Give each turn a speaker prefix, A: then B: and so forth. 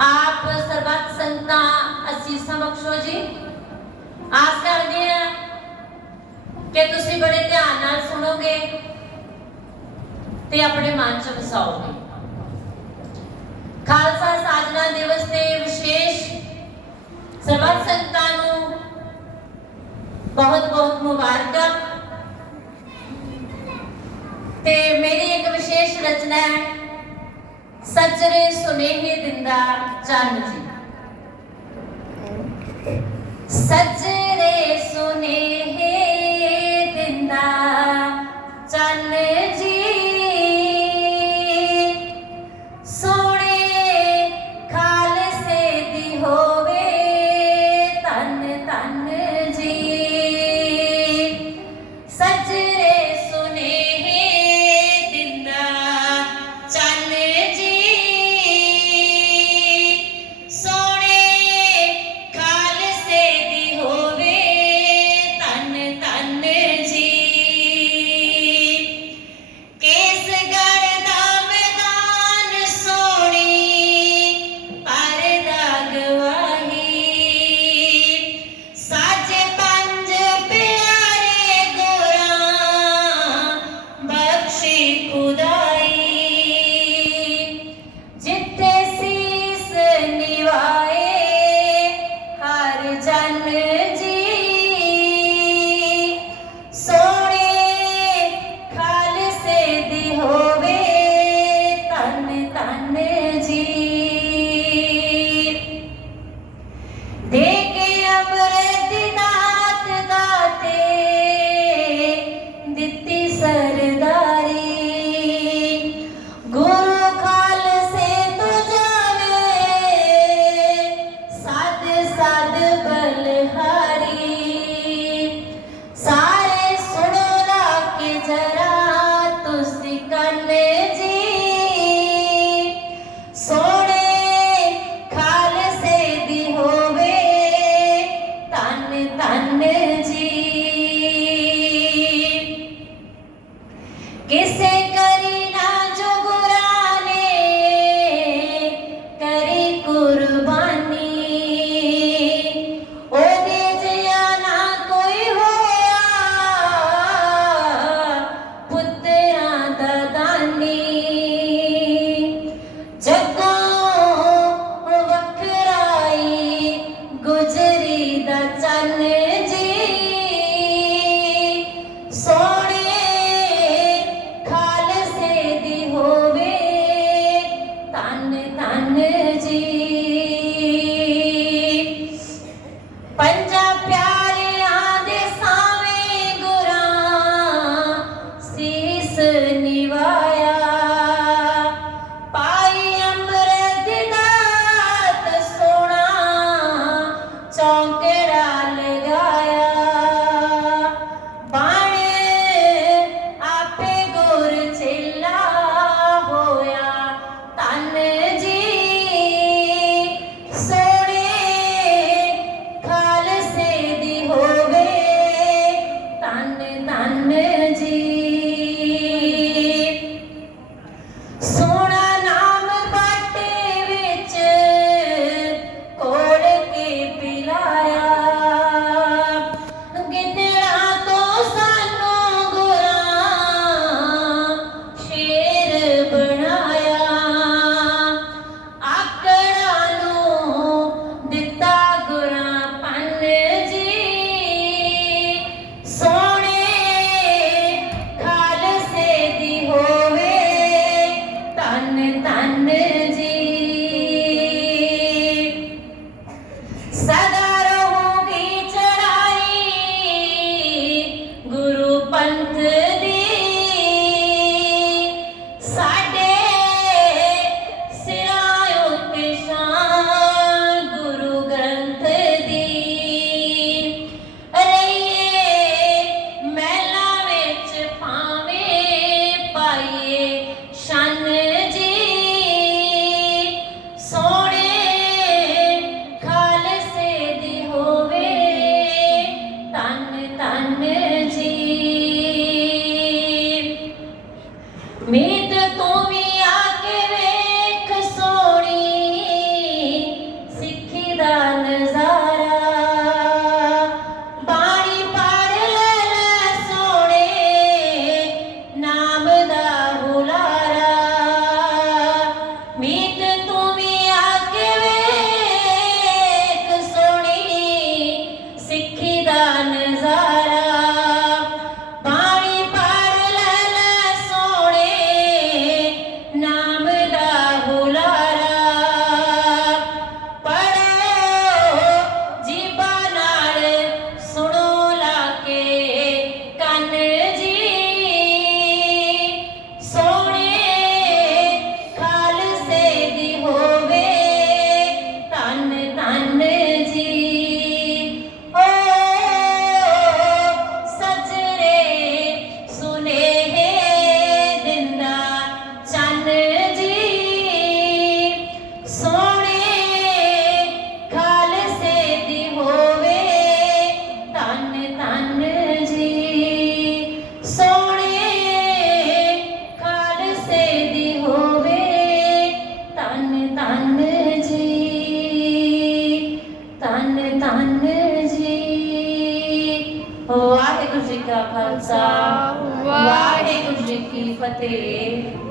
A: ਆਪ ਸਰਬੱਤ ਸੰਗਤਾਂ ਅਸੀਸਾਂ ਬਖਸ਼ੋ ਜੀ ਆਸ ਕਰਦੇ ਹਾਂ ਕਿ ਤੁਸੀਂ ਬੜੇ ਧਿਆਨ ਨਾਲ ਸੁਣੋਗੇ ਤੇ ਆਪਣੇ ਮਨ 'ਚ ਵਸਾਓਗੇ ਖਾਲਸਾ ਸਾਜਨਾ ਦਿਵਸ ਤੇ ਵਿਸ਼ੇਸ਼ ਸਰਬੱਤ ਸੰਗਤਾਂ ਨੂੰ ਬਹੁਤ ਬਹੁਤ ਮੁਬਾਰਕਾਂ ਤੇ ਮੇਰੀ ਇੱਕ ਵਿਸ਼ੇਸ਼ ਰਚਨਾ ਹੈ ਸੱਜਰੇ ਸੁਨੇਹੇ ਦਿੰਦਾ ਚੰਨ ਜੀ। ਸੱਜਰੇ ਸੁਨੇਹੇ निवाया ਕਾ ਖਾਲਸਾ ਵਾਹਿਗੁਰੂ ਜੀ ਕੀ ਫਤਿਹ